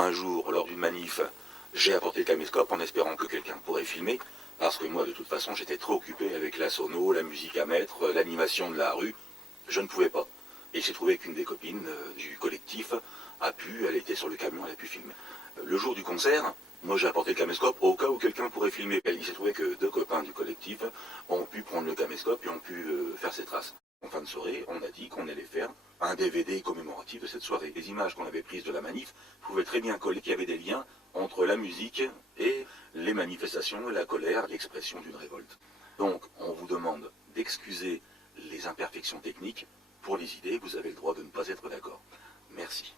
Un jour, lors d'une manif, j'ai apporté le caméscope en espérant que quelqu'un pourrait filmer, parce que moi, de toute façon, j'étais trop occupé avec la sono, la musique à mettre, l'animation de la rue. Je ne pouvais pas. Et j'ai trouvé qu'une des copines du collectif elle était sur le camion, elle a pu filmer. Le jour du concert, moi j'ai apporté le caméscope au cas où quelqu'un pourrait filmer. Il s'est trouvé que 2 copains du collectif ont pu prendre le caméscope et ont pu faire ces traces. En fin de soirée, on a dit qu'on allait faire un DVD commémoratif de cette soirée. Les images qu'on avait prises de la manif pouvaient très bien coller qu'il y avait des liens entre la musique et les manifestations, la colère, l'expression d'une révolte. Donc, on vous demande d'excuser les imperfections techniques. Pour les idées, vous avez le droit de ne pas être d'accord. Merci.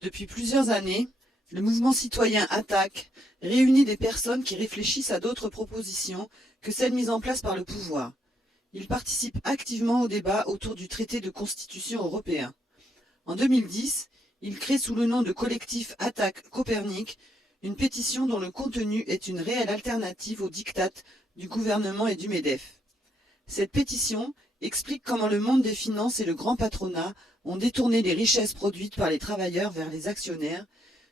Depuis plusieurs années, le mouvement citoyen Attaque réunit des personnes qui réfléchissent à d'autres propositions que celles mises en place par le pouvoir. Il participe activement au débat autour du traité de constitution européen. En 2010, il crée sous le nom de collectif Attaque Copernic une pétition dont le contenu est une réelle alternative aux diktats du gouvernement et du MEDEF. Cette pétition explique comment le monde des finances et le grand patronat ont détourné les richesses produites par les travailleurs vers les actionnaires,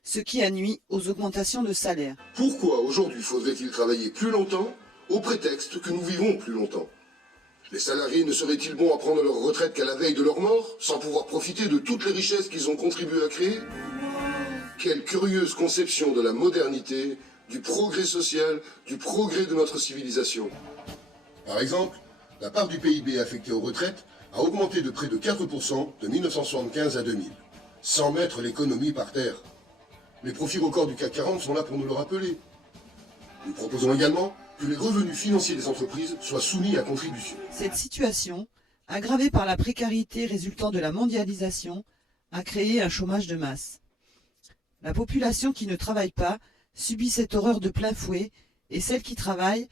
ce qui a nui aux augmentations de salaire. Pourquoi aujourd'hui faudrait-il travailler plus longtemps au prétexte que nous vivons plus longtemps? Les salariés ne seraient-ils bons à prendre leur retraite qu'à la veille de leur mort, sans pouvoir profiter de toutes les richesses qu'ils ont contribué à créer? Quelle curieuse conception de la modernité, du progrès social, du progrès de notre civilisation. Par exemple, la part du PIB affectée aux retraites a augmenté de près de 4% de 1975 à 2000, sans mettre l'économie par terre. Les profits records du CAC 40 sont là pour nous le rappeler. Nous proposons également que les revenus financiers des entreprises soient soumis à contribution. Cette situation, aggravée par la précarité résultant de la mondialisation, a créé un chômage de masse. La population qui ne travaille pas subit cette horreur de plein fouet et celle qui travaille,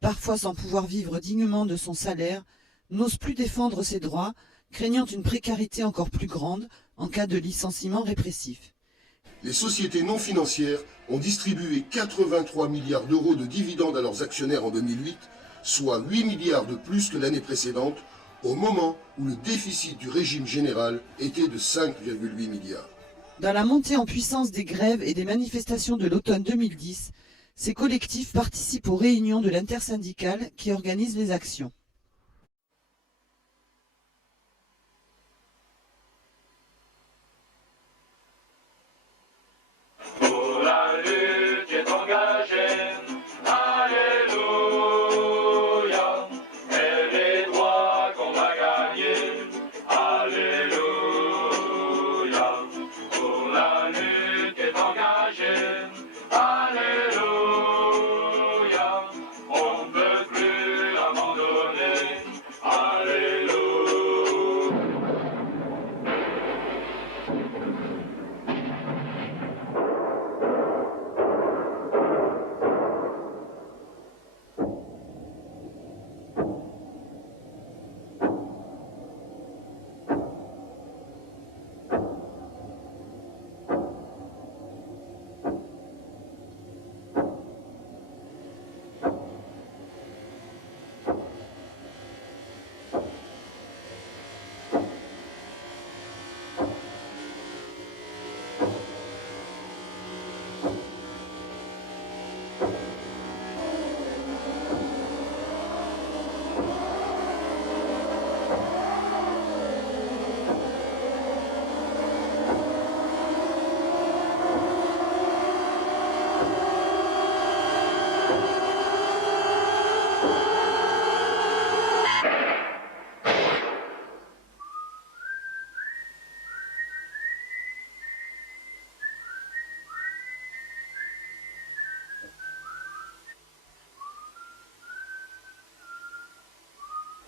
parfois sans pouvoir vivre dignement de son salaire, n'ose plus défendre ses droits, craignant une précarité encore plus grande en cas de licenciement répressif. Les sociétés non financières ont distribué 83 milliards d'euros de dividendes à leurs actionnaires en 2008, soit 8 milliards de plus que l'année précédente, au moment où le déficit du régime général était de 5,8 milliards. Dans la montée en puissance des grèves et des manifestations de l'automne 2010, ces collectifs participent aux réunions de l'intersyndicale qui organise les actions. Pour la lutte qui est engagée, alléluia, et les droits qu'on va gagner, alléluia. Pour la lutte qui est engagée, alléluia, on ne peut plus abandonner, alléluia.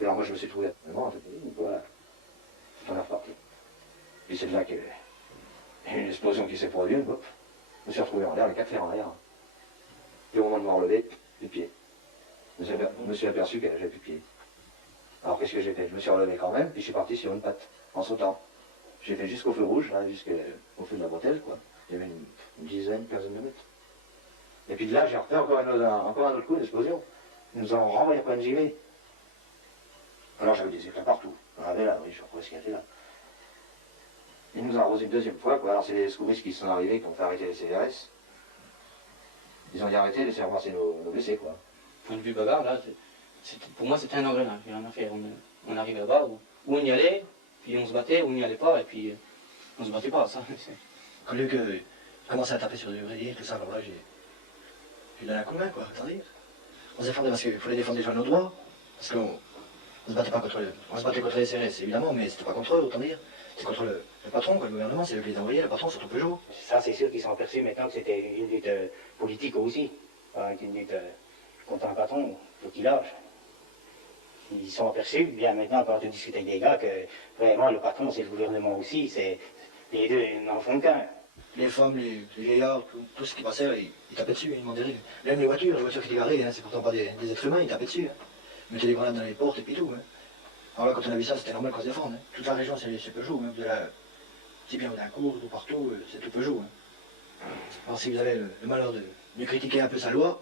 Et alors moi je me suis trouvé vraiment, voilà, j'en ai reparti. Puis c'est là qu'il y a eu une explosion qui s'est produite, hop, je me suis retrouvé en l'air, les 4 fers en l'air. Et au moment de me relever, plus de pied. Je me suis aperçu que j'avais plus de pied. Alors qu'est-ce que j'ai fait? Je me suis relevé quand même, puis je suis parti sur une patte, en sautant. J'ai fait jusqu'au feu rouge, là, jusqu'au feu de la bretelle, quoi. Il y avait une dizaine, 15 de mètres. Et puis de là, j'ai refait encore un autre coup d'explosion. Ils nous ont renvoyé un gilet. Alors j'avais des éclats partout. Dans la villa, oui, je crois ce qu'il y avait là. nous ont arrosé une deuxième fois, quoi. Alors c'est les secouristes qui sont arrivés, qui ont fait arrêter les CRS. Ils ont dit arrêter, laisser ramasser nos blessés, quoi. Point de vue bagarre, là, pour moi c'était un engrenage, il y en a fait. On arrivait là-bas, où on y allait, puis on se battait, ou on n'y allait pas, et puis on se battait pas, ça. Quand lieu que commencer à taper sur des ouvriers, tout ça, alors là j'ai donné un coup de main, quoi, attendez. On se défendait parce qu'il fallait défendre déjà nos droits, parce qu'on se battait pas contre on se battait contre les CRS, évidemment, mais c'était pas contre eux, autant dire. C'est contre le patron, quoi, le gouvernement, c'est eux qui les envoyaient, le patron, surtout Peugeot. Ça, c'est sûr qu'ils sont aperçus maintenant que c'était une lutte politique aussi. Une lutte contre un patron, faut qu'il lâche. Ils sont aperçus, bien maintenant, quand on discute avec des gars, que vraiment le patron, c'est le gouvernement aussi, les deux n'en font qu'un. Les femmes, les vieillards, tout ce qui passait, ils tapaient dessus, ils demandaient. Même les voitures qui étaient garées, hein, c'est pourtant pas des êtres humains, ils tapaient dessus. Hein. Ils mettaient des grenades dans les portes et puis tout. Hein. Alors là, quand on a vu ça, c'était normal qu'on se défende. Hein. Toute la région, c'est Peugeot. Hein. Si bien d'un cours, tout partout, c'est tout Peugeot. Hein. Alors si vous avez le malheur de critiquer un peu sa loi,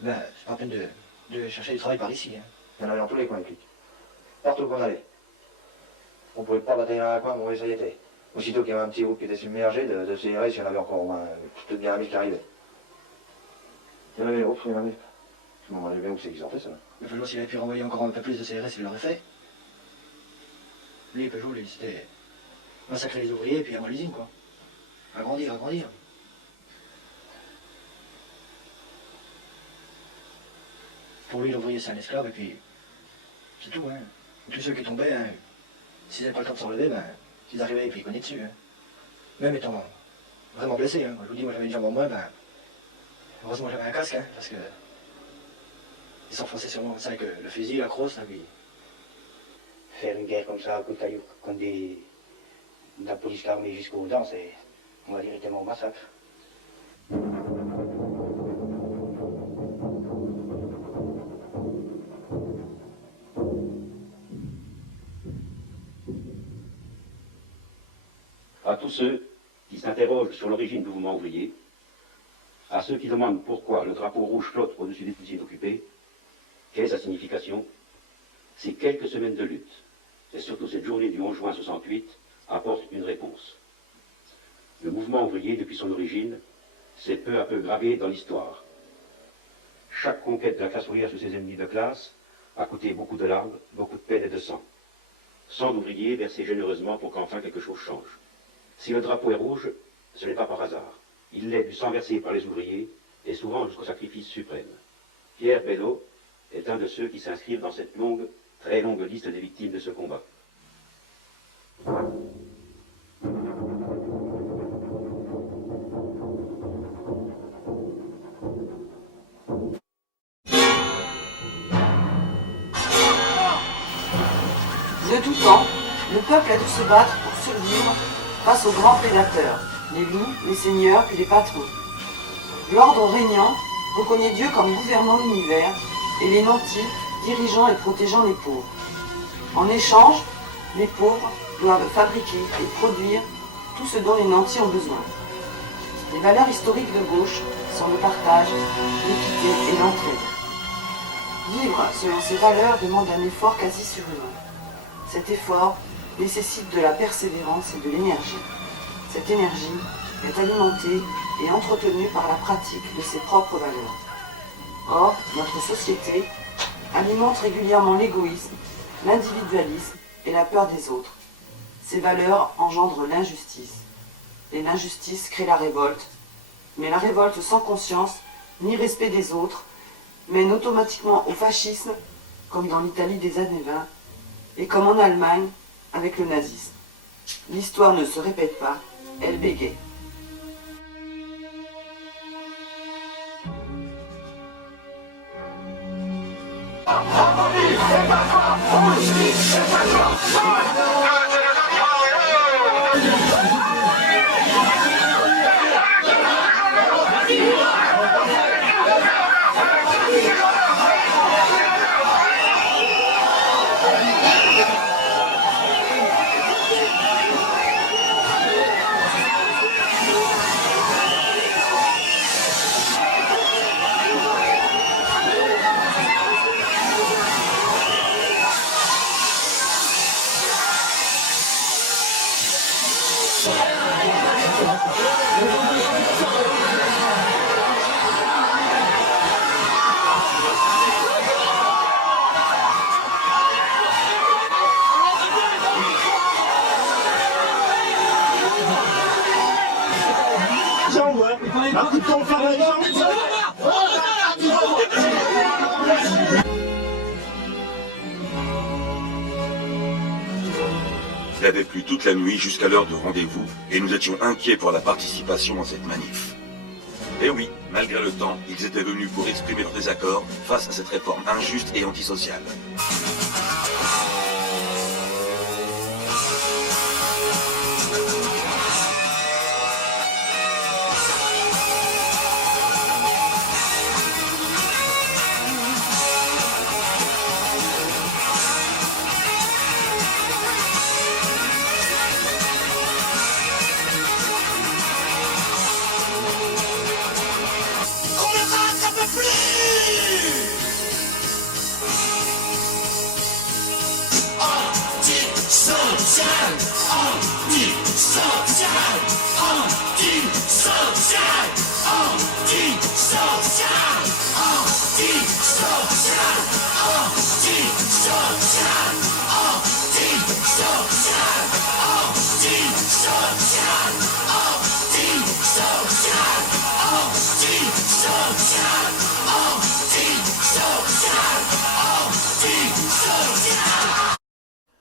ben, c'est pas la peine de chercher du travail par ici. Hein. Il y en avait dans tous les coins, les flics. Partout qu'on allait. On pouvait pas batailler dans un coin, bon, ça y était. Aussitôt qu'il y avait un petit groupe qui était submergé de CRS, il y en avait encore au moins peut-être bien 1000 qui arrivaient. Il y en avait, il y en avait. Je me demandais bien où c'est qu'ils ont fait ça. Le Peugeot, s'il avait pu renvoyer encore un peu plus de CRS, il l'aurait fait. Lui, Peugeot, lui, c'était massacrer les ouvriers et puis avoir l'usine, quoi. Agrandir. Pour lui, l'ouvrier, c'est un esclave, et puis c'est tout, hein. Tous ceux qui tombaient, hein, s'ils n'avaient pas le temps de se relever, ben, ils arrivaient et puis ils cognaient dessus, hein. Même étant vraiment blessé, hein. Je vous dis, moi j'avais une jambe en moins, ben, heureusement j'avais un casque, hein, parce que ils s'enfonçaient sur moi comme ça avec le fusil, la crosse, là, puis... Faire une guerre comme ça, à coup de cailloux, contre de la police armée jusqu'aux dents, c'est, on va dire, tellement massacre. À tous ceux qui s'interrogent sur l'origine du mouvement ouvrier, à ceux qui demandent pourquoi le drapeau rouge flotte au-dessus des usines occupées, quelle est sa signification, ces quelques semaines de lutte, et surtout cette journée du 11 juin 68, apportent une réponse. Le mouvement ouvrier, depuis son origine, s'est peu à peu gravé dans l'histoire. Chaque conquête de la classe ouvrière sur ses ennemis de classe a coûté beaucoup de larmes, beaucoup de peine et de sang. Sang d'ouvriers versés généreusement pour qu'enfin quelque chose change. Si le drapeau est rouge, ce n'est pas par hasard. Il l'est du sang versé par les ouvriers, et souvent jusqu'au sacrifice suprême. Pierre Bello est un de ceux qui s'inscrivent dans cette longue, très longue liste des victimes de ce combat. De tout temps, le peuple a dû se battre pour survivre face aux grands prédateurs, les loups, les seigneurs puis les patrons. L'ordre régnant reconnaît Dieu comme gouvernant l'univers et les nantis dirigeant et protégeant les pauvres. En échange, les pauvres doivent fabriquer et produire tout ce dont les nantis ont besoin. Les valeurs historiques de gauche sont le partage, l'équité et l'entraide. Vivre selon ces valeurs demande un effort quasi surhumain. Cet effort nécessite de la persévérance et de l'énergie. Cette énergie est alimentée et entretenue par la pratique de ses propres valeurs. Or, notre société alimente régulièrement l'égoïsme, l'individualisme et la peur des autres. Ces valeurs engendrent l'injustice. Et l'injustice crée la révolte. Mais la révolte sans conscience, ni respect des autres, mène automatiquement au fascisme, comme dans l'Italie des années 20, et comme en Allemagne, avec le nazisme. L'histoire ne se répète pas, elle bégaye. Il avait plu toute la nuit jusqu'à l'heure de rendez-vous et nous étions inquiets pour la participation à cette manif. Et oui, malgré le temps, ils étaient venus pour exprimer leur désaccord face à cette réforme injuste et antisociale.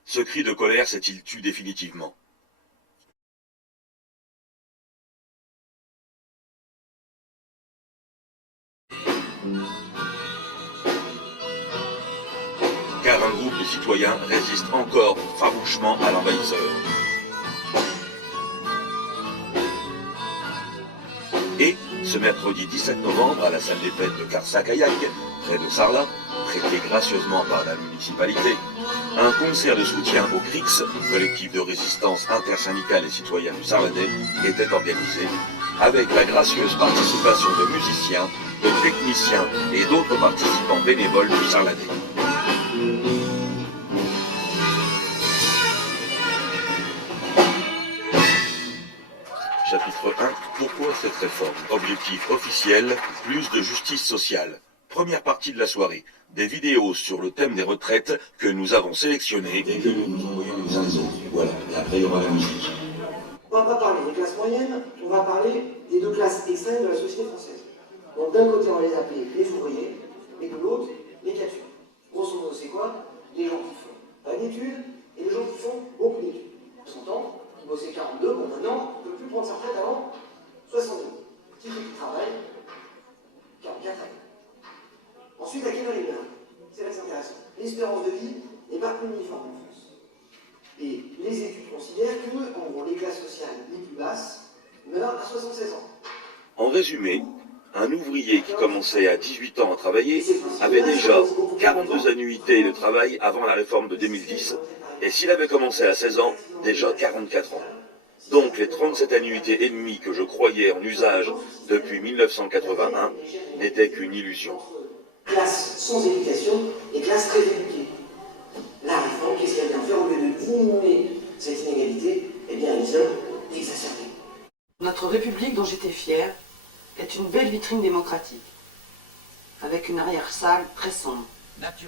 Ce cri de colère s'est-il tu définitivement? Car un groupe de citoyens résiste encore farouchement à l'envahisseur. Et, ce mercredi 17 novembre, à la salle des fêtes de Karsakayak, près de Sarlat, prêté gracieusement par la municipalité, un concert de soutien au CRIX, collectif de résistance intersyndicale et citoyenne du Sarlandais, était organisé, avec la gracieuse participation de musiciens, de techniciens et d'autres participants bénévoles du Sarlandais. Chapitre 1. Pourquoi cette réforme? Objectif officiel, plus de justice sociale. Première partie de la soirée. Des vidéos sur le thème des retraites que nous avons sélectionnées et que nous envoyons les uns les autres. Voilà, et après il y aura la musique. On ne va pas parler des classes moyennes, on va parler des deux classes extrêmes de la société française. Donc d'un côté on les appelle les ouvriers, et de l'autre les cathures. Grosso modo c'est quoi? Les gens qui font pas d'études et les gens qui font beaucoup d'études. 100 ans, qui bossaient 42, bon maintenant on ne peut plus prendre sa retraite avant 60 ans. Qui fait du travail 44 années. Ensuite, à quelle heure il meurt? C'est là que c'est intéressant. L'espérance de vie n'est pas plus uniforme en France. Et les études considèrent que, en gros, les classes sociales les plus basses meurent à 76 ans. En résumé, un ouvrier qui commençait à 18 ans à travailler avait déjà 42 annuités de travail avant la réforme de 2010, et s'il avait commencé à 16 ans, déjà 44 ans. Donc les 37 annuités et demie que je croyais en usage depuis 1981 n'étaient qu'une illusion. Classe sans éducation et classe très éduquée. La réforme, qu'est-ce qu'elle vient faire au lieu de diminuer cette inégalité? Eh bien, elle vient d'exacerber. Notre République, dont j'étais fière, est une belle vitrine démocratique, avec une arrière-salle très sombre,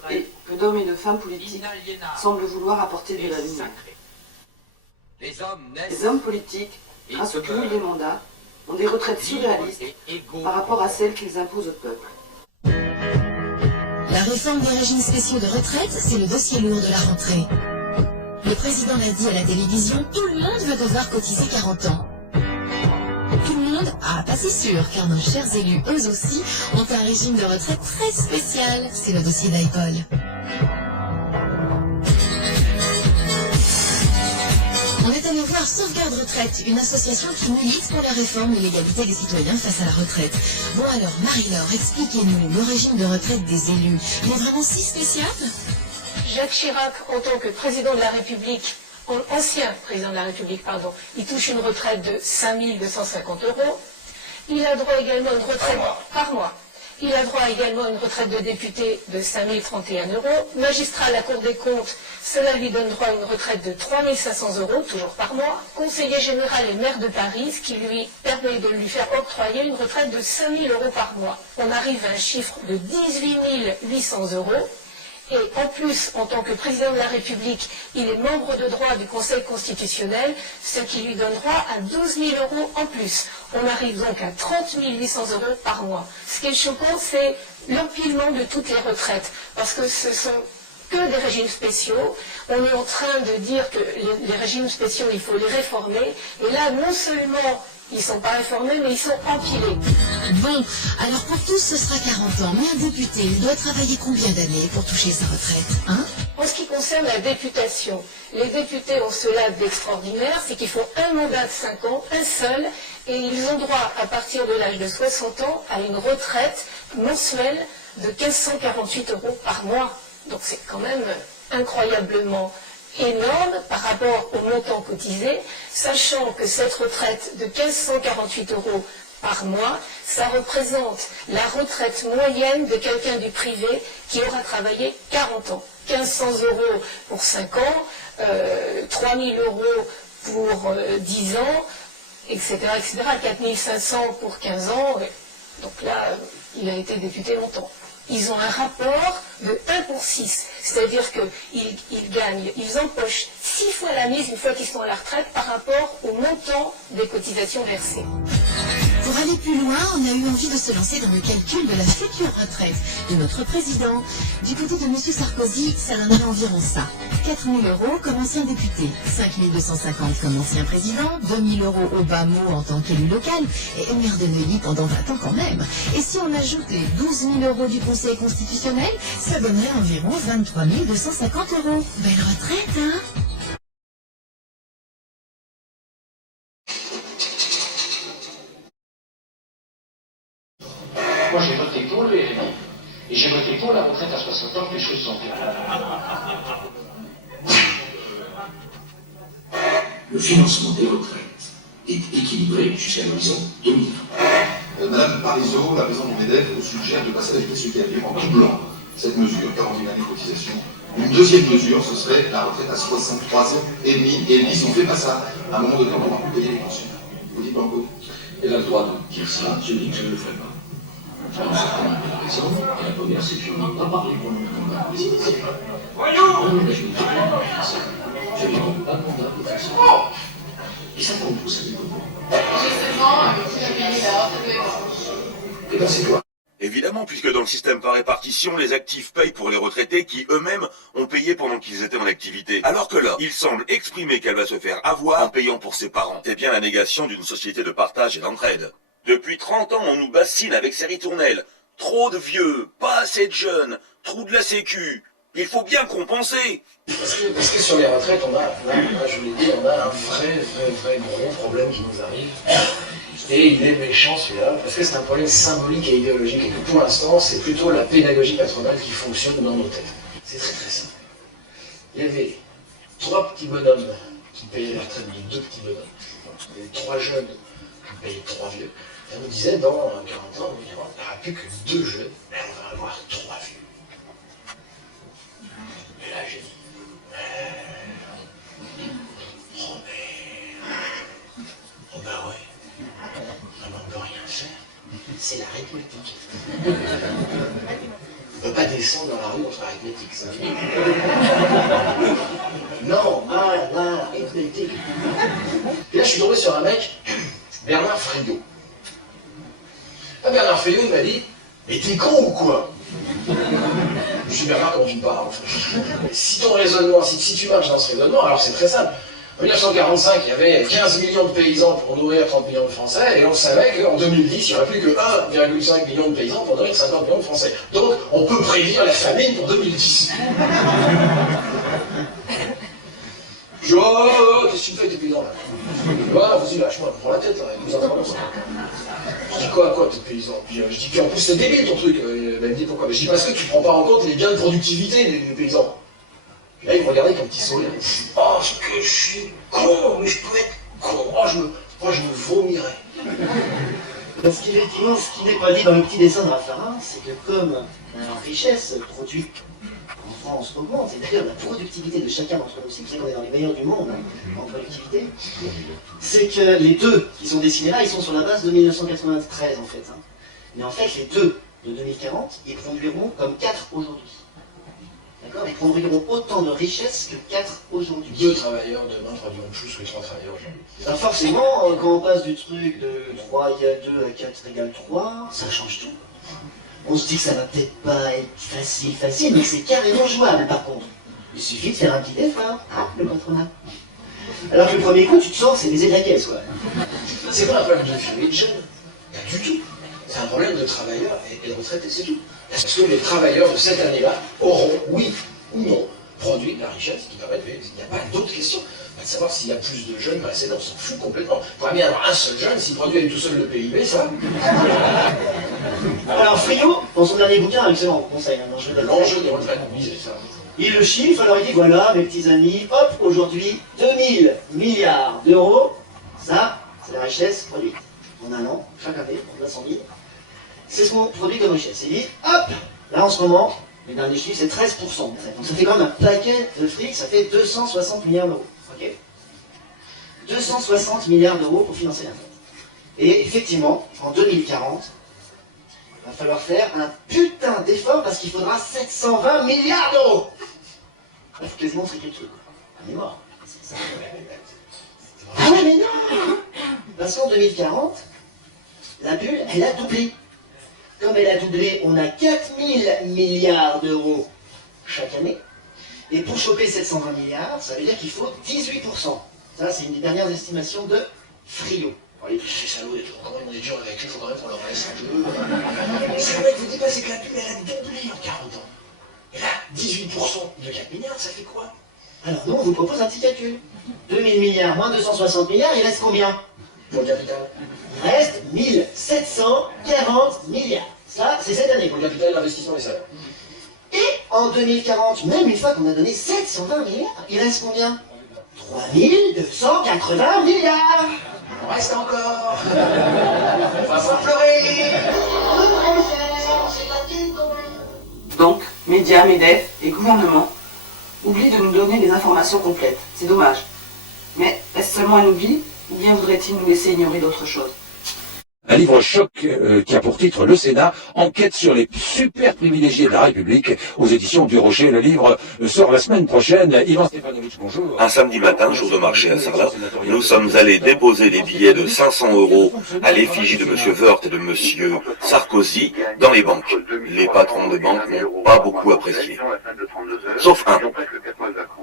et que d'hommes et de femmes politiques semblent vouloir apporter de la lumière. Les hommes politiques, grâce au cumul des mandats, ont des retraites surréalistes par rapport à celles qu'ils imposent au peuple. La réforme des régimes spéciaux de retraite, c'est le dossier lourd de la rentrée. Le président l'a dit à la télévision, tout le monde va devoir cotiser 40 ans. Tout le monde? Ah, pas si sûr, car nos chers élus, eux aussi, ont un régime de retraite très spécial. C'est le dossier d'Aipol. On est allé voir Sauvegarde Retraite, une association qui milite pour la réforme et l'égalité des citoyens face à la retraite. Bon alors, Marie-Laure, expliquez-nous, le régime de retraite des élus, il est vraiment si spécial? Jacques Chirac, en tant que président de la République, ancien président de la République, pardon, il touche une retraite de 5 250 €. Il a droit également à une retraite par mois. Il a droit également à une retraite de député de 5 031 €. Magistrat à la Cour des comptes, cela lui donne droit à une retraite de 3 500 €, toujours par mois. Conseiller général et maire de Paris, ce qui lui permet de lui faire octroyer une retraite de 5 000 € par mois. On arrive à un chiffre de 18 800 €. Et en plus, en tant que président de la République, il est membre de droit du Conseil constitutionnel, ce qui lui donne droit à 12 000 € en plus. On arrive donc à 30 800 € par mois. Ce qui est choquant, c'est l'empilement de toutes les retraites, parce que ce sont que des régimes spéciaux. On est en train de dire que les régimes spéciaux, il faut les réformer. Et là, non seulement ils ne sont pas réformés, mais ils sont empilés. Bon, alors pour tous, ce sera 40 ans. Mais un député, il doit travailler combien d'années pour toucher sa retraite, hein? En ce qui concerne la députation, les députés ont cela d'extraordinaire, c'est qu'ils font un mandat de 5 ans, un seul, et ils ont droit, à partir de l'âge de 60 ans, à une retraite mensuelle de 1 548 € par mois. Donc c'est quand même incroyablement énorme par rapport au montant cotisé, sachant que cette retraite de 1 548 € par mois, ça représente la retraite moyenne de quelqu'un du privé qui aura travaillé 40 ans. 1 500 € pour 5 ans, 3 000 € pour 10 ans, etc., etc., 4 500 pour 15 ans. Donc là, il a été député longtemps. Ils ont un rapport de 1 pour 6, c'est-à-dire qu'ils gagnent, ils empochent 6 fois la mise une fois qu'ils sont à la retraite par rapport au montant des cotisations versées. Pour aller plus loin, on a eu envie de se lancer dans le calcul de la future retraite de notre président. Du côté de M. Sarkozy, ça donnerait environ ça. 4 000 € comme ancien député, 5 250 comme ancien président, 2 000 € au bas mot en tant qu'élu local, et maire de Neuilly pendant 20 ans quand même. Et si on ajoute les 12 000 € du Conseil constitutionnel, ça donnerait environ 23 250 €. Belle retraite, hein? Moi, j'ai voté pour le RMI. Et j'ai voté pour la retraite à 60 ans plus que 60 ans. Le financement des retraites est équilibré jusqu'à l'horizon 2020. Madame Parizeau, la présidente du MEDEF, suggère de passer à la vitesse supérieure en doublant cette mesure, 41 années de cotisation. Une deuxième mesure, ce serait la retraite à 63 ans et demi. Et ils ont fait pas ça. À un moment donné, on va plus payer les pensions. Vous dites pas encore. Elle a le droit de dire ça, je dis que je ne le ferai pas. Alors, certainement, il a raison. Et la première, c'est que je n'en ai pas parlé pendant le mandat présidentiel. Non, mais je ne fais pas ça. Je n'ai donc pas de mandat pour faire ça. Et ça compte pour ça, du moment. Justement, tu as gagné la retraite. Et bien, c'est quoi? Évidemment, puisque dans le système par répartition, les actifs payent pour les retraités qui eux-mêmes ont payé pendant qu'ils étaient en activité. Alors que là, il semble exprimer qu'elle va se faire avoir en payant pour ses parents. C'est bien la négation d'une société de partage et d'entraide. Depuis 30 ans, on nous bassine avec ces ritournelles. Trop de vieux, pas assez de jeunes, trou de la sécu. Il faut bien compenser. Parce que sur les retraites, on a, là, je vous l'ai dit, on a un vrai gros problème qui nous arrive. Et il est méchant celui-là, parce que c'est un problème symbolique et idéologique, et que pour l'instant, c'est plutôt la pédagogie patronale qui fonctionne dans nos têtes. C'est très simple. Il y avait 3 petits bonhommes qui payaient la retraite de 2 petits bonhommes. Il y avait 3 jeunes qui payaient 3 vieux. Et on nous disait, dans 40 ans, il n'y aura plus que 2 jeunes, mais on va avoir 3 vieux. Et là, j'ai dit, oh ben ouais. On ne peut rien faire, c'est l'arithmétique. On ne peut pas descendre dans la rue entre arithmétique, c'est fini. Non, arithmétique. Et là, je suis tombé sur un mec, Bernard Friot. Ah, Bernard Friot, il m'a dit, mais t'es con ou quoi? Je suis Bernard, comment tu me parles? Si ton raisonnement, si tu marches dans ce raisonnement, alors c'est très simple. En 1945, il y avait 15 millions de paysans pour nourrir 30 millions de Français, et on savait qu'en 2010, il n'y aurait plus que 1,5 million de paysans pour nourrir 50 millions de Français. Donc, on peut prédire la famine pour 2010. Je dis, oh, qu'est-ce que tu me fais, tes paysans, là? Voilà, vas-y, lâche-moi, prends la tête, là, il nous entend comme ça. Je dis, quoi, tes paysans? Puis je dis, puis en plus, c'est débile, ton truc. Elle me dit, pourquoi? Je dis, parce que tu prends pas en compte les gains de productivité des paysans. Puis là, il me regardait avec un petit sourire. Oh, ce que je suis con, mais je peux être con. Oh, je me vomirais. Parce qu'il est effectivement, ce qui n'est pas dit dans le petit dessin de Raffarin, c'est que comme la richesse produite en France augmente, et d'ailleurs la productivité de chacun d'entre nous aussi, vous savez qu'on est dans les meilleurs du monde en productivité, c'est que les deux qui sont dessinés là, ils sont sur la base de 1993 en fait. Mais en fait, les deux de 2040, ils produiront comme 4 aujourd'hui. D'accord? Ils produiront autant de richesses que 4 aujourd'hui. 2 travailleurs demain produiront plus que 3 travailleurs aujourd'hui. Ça, forcément, quand on passe du truc de 3 égale 2 à 4 égale 3, ça change tout. On se dit que ça va peut-être pas être facile, mais c'est carrément jouable par contre. Il suffit de faire un petit effort, le patronat. Alors que le premier coup, tu te sens, c'est baiser de la caisse, quoi. C'est pas un problème de vieux et de jeunes. Pas du tout. C'est un problème de travailleurs et de retraités, c'est tout. Est-ce que les travailleurs de cette année-là auront, oui ou non, produit de la richesse qui permet de vivre? Il n'y a pas d'autre question. Pas de savoir s'il y a plus de jeunes précédents, on s'en fout complètement. Il pourrait bien avoir un seul jeune, s'il produit à lui tout seul le PIB, ça va. Alors Friot, dans son dernier bouquin, excellent conseil, l'enjeu des retraites, oui, c'est ça. Il le chiffre, alors il dit voilà, mes petits amis, hop, aujourd'hui, 2000 milliards d'euros, ça, c'est la richesse produite. En un an, chaque année, on a 100 000. C'est ce qu'on produit comme richesse. Il dit, hop, là en ce moment, les derniers chiffres, c'est 13%. Donc ça fait quand même un paquet de fric, ça fait 260 milliards d'euros. Ok, 260 milliards d'euros pour financer la retraite. Et effectivement, en 2040, il va falloir faire un putain d'effort parce qu'il faudra 720 milliards d'euros. Il faut quasiment triquer le truc. On est mort. Ah ouais, mais non! Parce qu'en 2040, la bulle, elle a doublé. Comme elle a doublé, on a 4000 milliards d'euros chaque année. Et pour choper 720 milliards, ça veut dire qu'il faut 18%. Ça, c'est une des dernières estimations de Friot. Allez, ces salauds, il faut quand même, on est dur avec eux, il faut quand même qu'on leur laisse un peu. C'est vrai que vous dites pas, c'est que la bulle, elle a doublé en 40 ans. Et là, 18% de 4 milliards, ça fait quoi? Alors nous, on vous propose un petit calcul. 2000 milliards moins 260 milliards, il reste combien? Pour le capital. Il reste 1740 milliards. Ça, c'est cette année. Pour le capital, l'investissement et les salaires. Et en 2040, même une fois qu'on a donné 720 milliards, il reste combien? 3280 milliards. On reste encore. On va s'en pleurer. Donc, médias, MEDEF et gouvernement oublient de nous donner des informations complètes. C'est dommage. Mais est-ce seulement un oubli, ou bien voudrait-il nous laisser ignorer d'autres choses? Un livre choc qui a pour titre Le Sénat, enquête sur les super privilégiés de la République aux éditions du Rocher. Le livre sort la semaine prochaine. Ivan Stefanovic, bonjour. Un samedi matin, jour de marché à Sarlat, nous sommes allés déposer des billets de 500 € à l'effigie de M. Woerth et de M. Sarkozy dans les banques. Les patrons de banques n'ont pas beaucoup apprécié. Sauf un.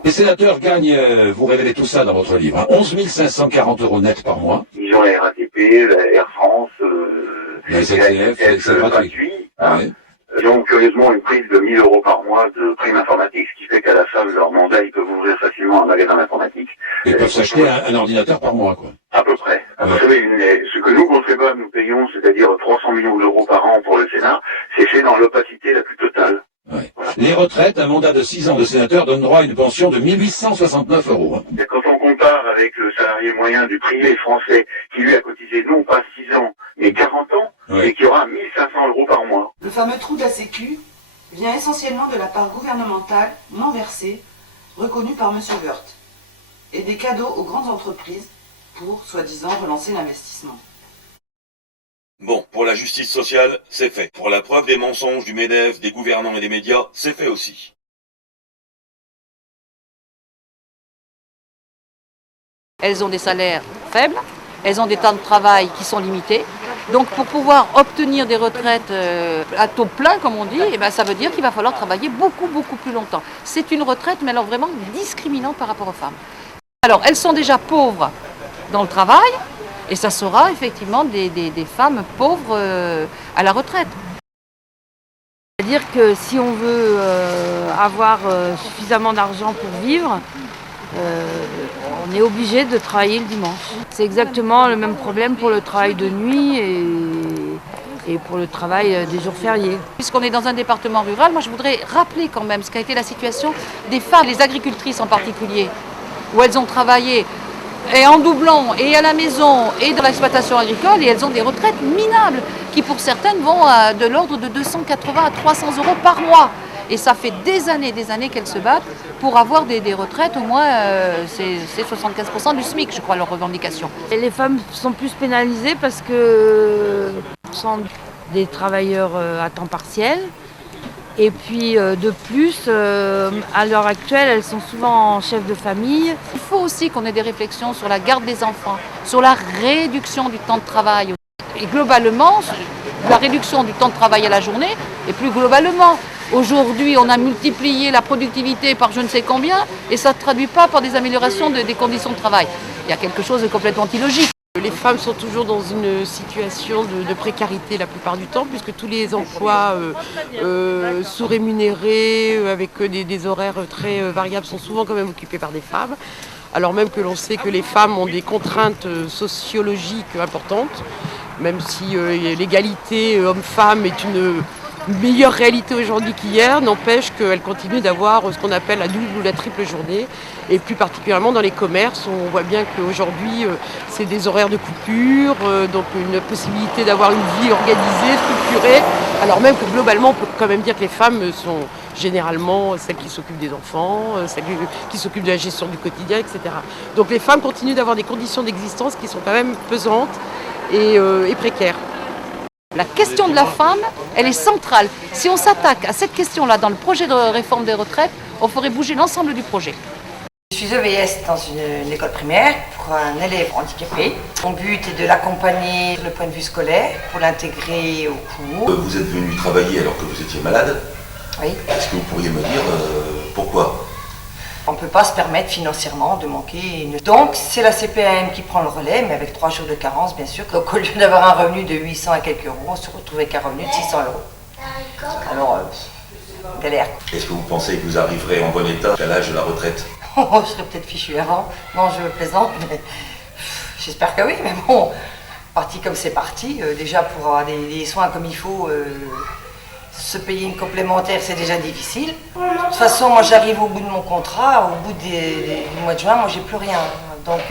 Les sénateurs gagnent, vous révélez tout ça dans votre livre, 11 540 € net par mois. Ils ont la RATP, la Air France, la SNCF, c'est gratuit. Ouais. Ils ont curieusement une prise de 1000 € par mois de prime informatique, ce qui fait qu'à la fin de leur mandat, ils peuvent ouvrir facilement un magasin d'informatique. Ils peuvent s'acheter un ordinateur par mois, quoi. À peu près. Vous savez, ce que nous, contribuables, nous payons, c'est-à-dire 300 millions d'euros par an pour le Sénat, c'est fait dans l'opacité la plus totale. Ouais. Les retraites, un mandat de 6 ans de sénateur donne droit à une pension de 1869 €. Et quand on compare avec le salarié moyen du privé français, qui lui a cotisé non pas 6 ans, mais 40 ans, et qui aura 1500 € par mois. Le fameux trou de la Sécu vient essentiellement de la part gouvernementale non versée, reconnue par M. Woerth, et des cadeaux aux grandes entreprises pour, soi-disant, relancer l'investissement. Bon, pour la justice sociale, c'est fait. Pour la preuve des mensonges du MEDEF, des gouvernants et des médias, c'est fait aussi. Elles ont des salaires faibles, elles ont des temps de travail qui sont limités. Donc pour pouvoir obtenir des retraites à taux plein, comme on dit, eh ben, ça veut dire qu'il va falloir travailler beaucoup, beaucoup plus longtemps. C'est une retraite, mais alors vraiment discriminante par rapport aux femmes. Alors elles sont déjà pauvres dans le travail, et ça sera effectivement des femmes pauvres à la retraite. C'est-à-dire que si on veut avoir suffisamment d'argent pour vivre, on est obligé de travailler le dimanche. C'est exactement le même problème pour le travail de nuit et pour le travail des jours fériés. Puisqu'on est dans un département rural, moi je voudrais rappeler quand même ce qu'a été la situation des femmes, les agricultrices en particulier, où elles ont travaillé et en doublant, et à la maison, et dans l'exploitation agricole, et elles ont des retraites minables, qui pour certaines vont de l'ordre de 280 à 300 € par mois. Et ça fait des années qu'elles se battent pour avoir des retraites, au moins, c'est 75% du SMIC, je crois, leur revendication. Et les femmes sont plus pénalisées parce que ce sont des travailleurs à temps partiel. Et puis de plus, à l'heure actuelle, elles sont souvent chefs de famille. Il faut aussi qu'on ait des réflexions sur la garde des enfants, sur la réduction du temps de travail. Et globalement, la réduction du temps de travail à la journée, et plus globalement, aujourd'hui, on a multiplié la productivité par je ne sais combien, et ça ne se traduit pas par des améliorations des conditions de travail. Il y a quelque chose de complètement illogique. Les femmes sont toujours dans une situation de précarité la plupart du temps, puisque tous les emplois sous-rémunérés, avec des horaires très variables, sont souvent quand même occupés par des femmes. Alors même que l'on sait que les femmes ont des contraintes sociologiques importantes, même si l'égalité homme-femme est une meilleure réalité aujourd'hui qu'hier, n'empêche qu'elles continuent d'avoir ce qu'on appelle la double ou la triple journée. Et plus particulièrement dans les commerces, on voit bien qu'aujourd'hui, c'est des horaires de coupure, donc une possibilité d'avoir une vie organisée, structurée, alors même que globalement, on peut quand même dire que les femmes sont généralement celles qui s'occupent des enfants, celles qui s'occupent de la gestion du quotidien, etc. Donc les femmes continuent d'avoir des conditions d'existence qui sont quand même pesantes et précaires. La question de la femme, elle est centrale. Si on s'attaque à cette question-là dans le projet de réforme des retraites, on ferait bouger l'ensemble du projet. Je suis EVS dans une école primaire pour un élève handicapé. Mon but est de l'accompagner sur le point de vue scolaire pour l'intégrer au cours. Vous êtes venu travailler alors que vous étiez malade. Oui. Est-ce que vous pourriez me dire pourquoi ? On ne peut pas se permettre financièrement de manquer une... Donc c'est la CPAM qui prend le relais, mais avec 3 jours de carence bien sûr. Donc au lieu d'avoir un revenu de 800 et quelques euros, on se retrouve avec un revenu de 600 €. Alors, galère. Est-ce que vous pensez que vous arriverez en bon état à l'âge de la retraite ? Oh, je serais peut-être fichu avant. Non, je plaisante, mais j'espère que oui. Mais bon, parti comme c'est parti, déjà pour avoir des soins comme il faut, se payer une complémentaire, c'est déjà difficile. De toute façon, moi j'arrive au bout de mon contrat, au bout du mois de juin, moi j'ai plus rien. Donc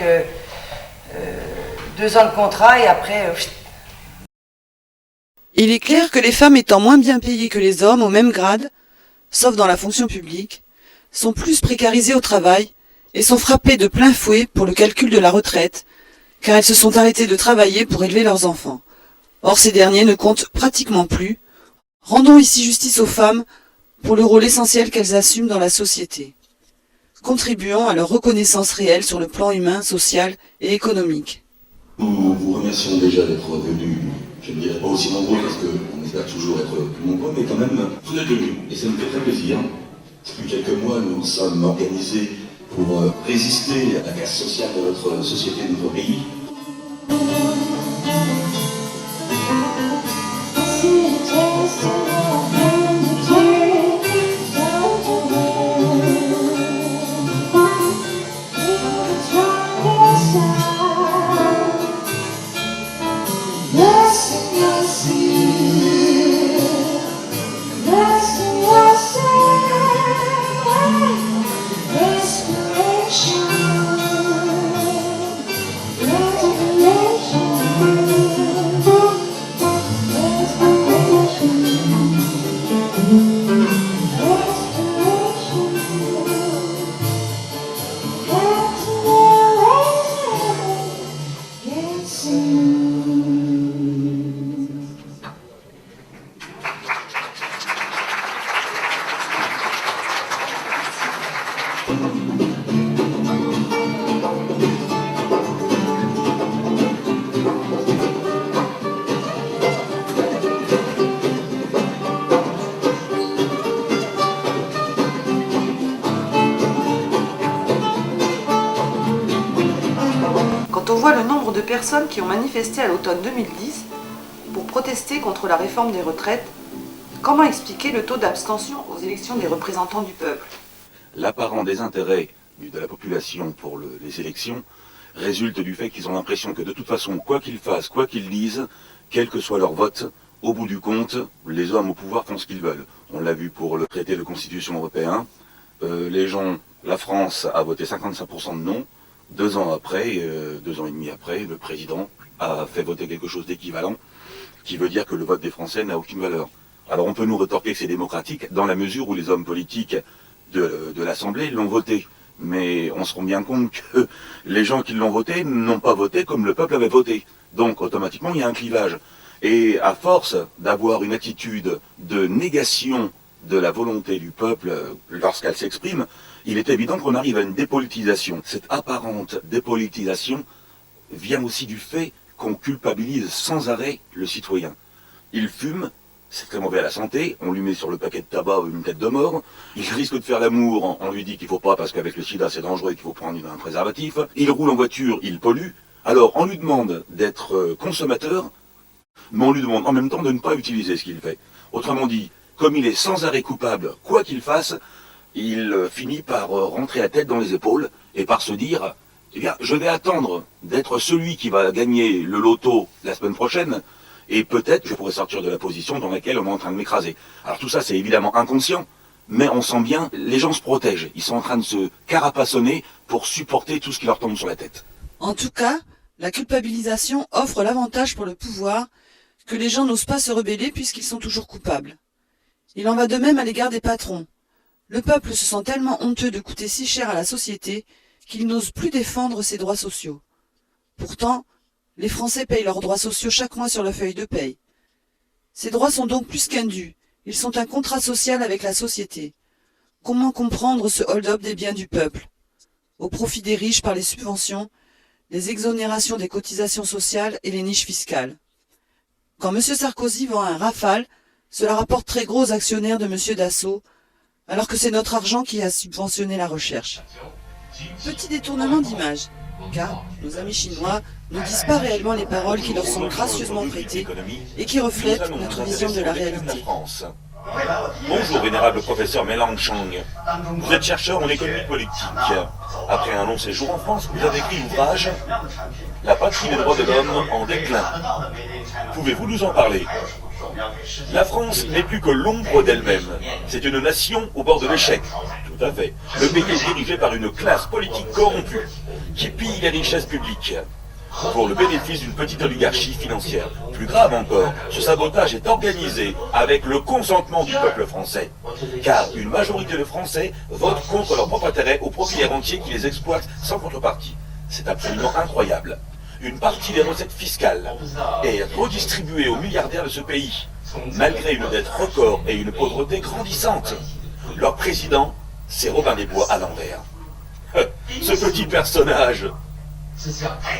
2 ans de contrat et après... Il est clair que les femmes étant moins bien payées que les hommes au même grade, sauf dans la fonction publique, sont plus précarisées au travail et sont frappées de plein fouet pour le calcul de la retraite, car elles se sont arrêtées de travailler pour élever leurs enfants. Or ces derniers ne comptent pratiquement plus. Rendons ici justice aux femmes pour le rôle essentiel qu'elles assument dans la société. Contribuons à leur reconnaissance réelle sur le plan humain, social et économique. Nous vous remercions déjà d'être venus. Je ne dirais pas aussi nombreux parce qu'on espère toujours être plus nombreux, mais quand même, vous êtes venus et ça nous fait très plaisir. Depuis quelques mois, nous sommes organisés pour résister à la casse sociale de notre société, de notre pays. Quand on voit le nombre de personnes qui ont manifesté à l'automne 2010 pour protester contre la réforme des retraites, comment expliquer le taux d'abstention aux élections des représentants du peuple ? L'apparent désintérêt de la population pour les élections résulte du fait qu'ils ont l'impression que de toute façon, quoi qu'ils fassent, quoi qu'ils disent, quel que soit leur vote, au bout du compte, les hommes au pouvoir font ce qu'ils veulent. On l'a vu pour le traité de constitution européen. La France a voté 55% de non. 2 ans après, 2 ans et demi après, le président a fait voter quelque chose d'équivalent, qui veut dire que le vote des Français n'a aucune valeur. Alors on peut nous rétorquer que c'est démocratique, dans la mesure où les hommes politiques de l'Assemblée l'ont voté. Mais on se rend bien compte que les gens qui l'ont voté n'ont pas voté comme le peuple avait voté. Donc automatiquement il y a un clivage. Et à force d'avoir une attitude de négation de la volonté du peuple lorsqu'elle s'exprime, il est évident qu'on arrive à une dépolitisation. Cette apparente dépolitisation vient aussi du fait qu'on culpabilise sans arrêt le citoyen. Il fume, c'est très mauvais à la santé, on lui met sur le paquet de tabac une tête de mort, il risque de faire l'amour, on lui dit qu'il ne faut pas parce qu'avec le sida c'est dangereux et qu'il faut prendre un préservatif, il roule en voiture, il pollue, alors on lui demande d'être consommateur, mais on lui demande en même temps de ne pas utiliser ce qu'il fait. Autrement dit, comme il est sans arrêt coupable, quoi qu'il fasse, il finit par rentrer la tête dans les épaules et par se dire « Eh bien, je vais attendre d'être celui qui va gagner le loto la semaine prochaine et peut-être je pourrai sortir de la position dans laquelle on est en train de m'écraser. » Alors tout ça, c'est évidemment inconscient, mais on sent bien, les gens se protègent. Ils sont en train de se carapassonner pour supporter tout ce qui leur tombe sur la tête. En tout cas, la culpabilisation offre l'avantage pour le pouvoir que les gens n'osent pas se rebeller puisqu'ils sont toujours coupables. Il en va de même à l'égard des patrons. Le peuple se sent tellement honteux de coûter si cher à la société qu'il n'ose plus défendre ses droits sociaux. Pourtant, les Français payent leurs droits sociaux chaque mois sur la feuille de paye. Ces droits sont donc plus qu'un dû, ils sont un contrat social avec la société. Comment comprendre ce hold-up des biens du peuple, au profit des riches par les subventions, les exonérations des cotisations sociales et les niches fiscales? Quand M. Sarkozy vend un Rafale, cela rapporte très gros aux actionnaires de M. Dassault, alors que c'est notre argent qui a subventionné la recherche. Petit détournement d'image, car nos amis chinois ne disent pas réellement les paroles qui leur sont gracieusement prêtées et qui reflètent notre vision de la réalité. Bonjour, vénérable professeur Mélang Chang. Vous êtes chercheur en économie politique. Après un long séjour en France, vous avez écrit l'ouvrage « La patrie des droits de l'homme en déclin ». Pouvez-vous nous en parler? La France n'est plus que l'ombre d'elle-même. C'est une nation au bord de l'échec. Tout à fait. Le pays est dirigé par une classe politique corrompue qui pille les richesses publiques pour le bénéfice d'une petite oligarchie financière. Plus grave encore, ce sabotage est organisé avec le consentement du peuple français. Car une majorité de Français votent contre leur propre intérêt au profit des rentiers qui les exploitent sans contrepartie. C'est absolument incroyable. Une partie des recettes fiscales est redistribuée aux milliardaires de ce pays, malgré une dette record et une pauvreté grandissante. Leur président, c'est Robin des Bois à l'envers. Ce petit personnage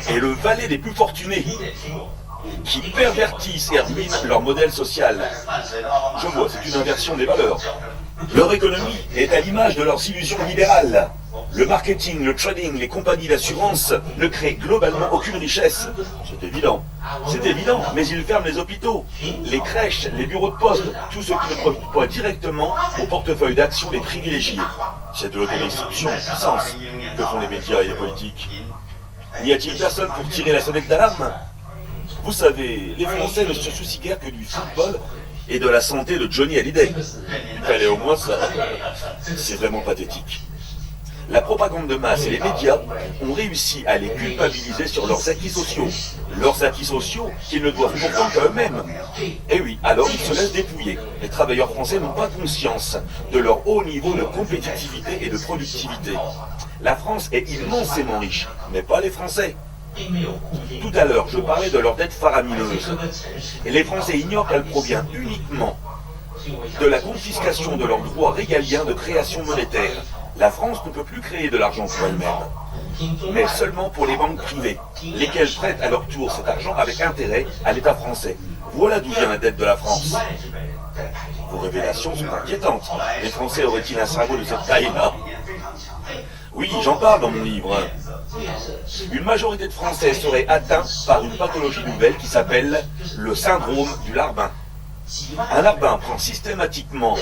est le valet des plus fortunés, qui pervertissent et ruinent leur modèle social. Je vois, c'est une inversion des valeurs. Leur économie est à l'image de leurs illusions libérales. Le marketing, le trading, les compagnies d'assurance ne créent globalement aucune richesse. C'est évident. C'est évident, mais ils ferment les hôpitaux, les crèches, les bureaux de poste, tout ce qui ne profite pas directement au portefeuille d'action des privilégiés. C'est de l'autodestruction en puissance que font les médias et les politiques. N'y a-t-il personne pour tirer la sonnette d'alarme? Vous savez, les Français ne se soucient guère que du football et de la santé de Johnny Hallyday. Il fallait au moins ça. C'est vraiment pathétique. La propagande de masse et les médias ont réussi à les culpabiliser sur leurs acquis sociaux. Leurs acquis sociaux qu'ils ne doivent pourtant qu'à eux-mêmes. Et oui, alors ils se laissent dépouiller. Les travailleurs français n'ont pas conscience de leur haut niveau de compétitivité et de productivité. La France est immensément riche, mais pas les Français. Tout à l'heure, je parlais de leur dette faramineuse. Et les Français ignorent qu'elle provient uniquement de la confiscation de leurs droits régaliens de création monétaire. La France ne peut plus créer de l'argent pour elle-même, mais seulement pour les banques privées, lesquelles prêtent à leur tour cet argent avec intérêt à l'État français. Voilà d'où vient la dette de la France. Vos révélations sont inquiétantes. Les Français auraient-ils un cerveau de cette taille-là? Oui, j'en parle dans mon livre. Une majorité de Français serait atteinte par une pathologie nouvelle qui s'appelle le syndrome du larbin. Un larbin prend systématiquement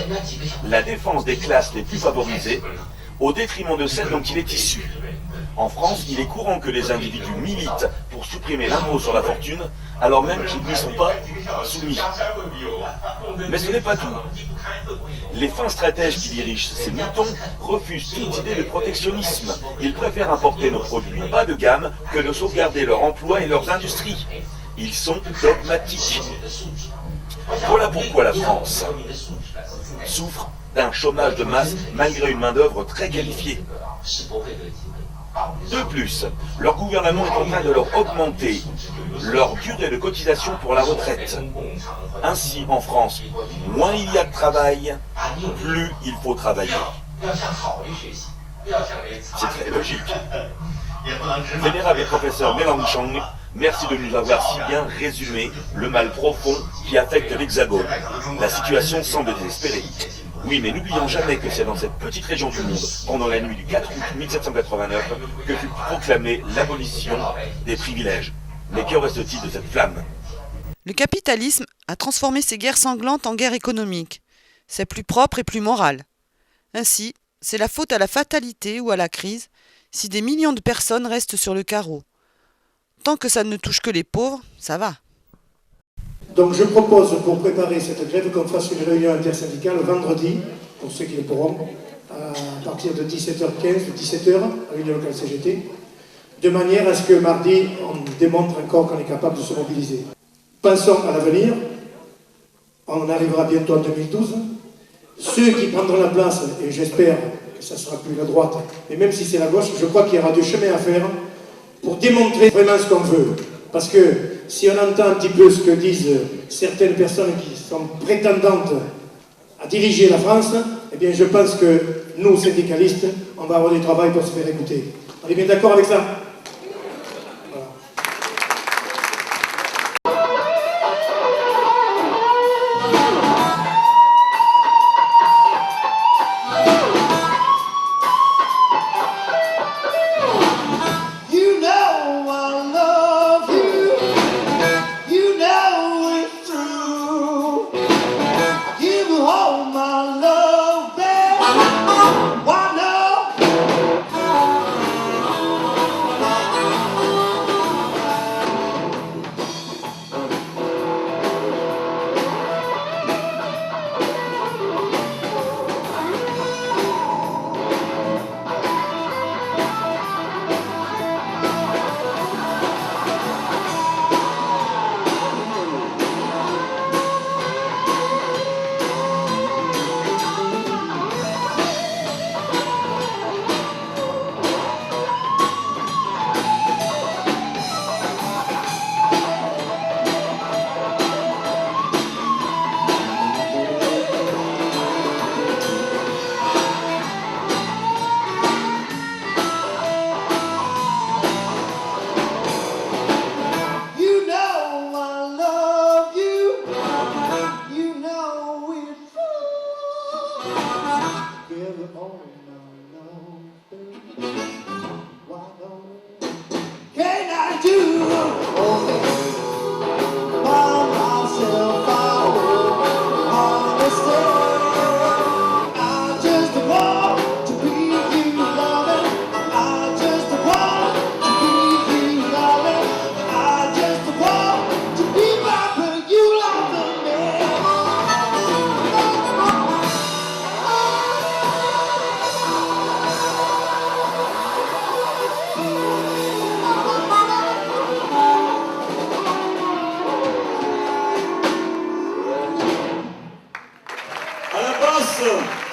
la défense des classes les plus favorisées au détriment de celles dont il est issu. En France, il est courant que les individus militent pour supprimer l'impôt sur la fortune, alors même qu'ils n'y sont pas soumis. Mais ce n'est pas tout. Les fins stratèges qui dirigent ces moutons refusent toute idée de protectionnisme. Ils préfèrent importer nos produits bas de gamme que de sauvegarder leur emploi et leurs industries. Ils sont dogmatiques. Voilà pourquoi la France souffre d'un chômage de masse malgré une main-d'œuvre très qualifiée. De plus, leur gouvernement est en train de leur augmenter leur durée de cotisation pour la retraite. Ainsi, en France, moins il y a de travail, plus il faut travailler. C'est très logique. Vénérable professeur Mélenchon, merci de nous avoir si bien résumé le mal profond qui affecte l'Hexagone. La situation semble désespérée. Oui, mais n'oublions jamais que c'est dans cette petite région du monde, pendant la nuit du 4 août 1789, que fut proclamée l'abolition des privilèges. Mais que reste-t-il de cette flamme? Le capitalisme a transformé ces guerres sanglantes en guerres économiques. C'est plus propre et plus moral. Ainsi, c'est la faute à la fatalité ou à la crise si des millions de personnes restent sur le carreau. Tant que ça ne touche que les pauvres, ça va. Donc je propose pour préparer cette grève qu'on fasse une réunion intersyndicale vendredi, pour ceux qui le pourront, à partir de 17h15, 17h, à l'Union locale CGT, de manière à ce que mardi, on démontre encore qu'on est capable de se mobiliser. Pensons à l'avenir, on arrivera bientôt en 2012. Ceux qui prendront la place, et j'espère que ça ne sera plus la droite, mais même si c'est la gauche, je crois qu'il y aura du chemin à faire pour démontrer vraiment ce qu'on veut. Parce que si on entend un petit peu ce que disent certaines personnes qui sont prétendantes à diriger la France, eh bien je pense que nous, syndicalistes, on va avoir du travail pour se faire écouter. On est bien d'accord avec ça?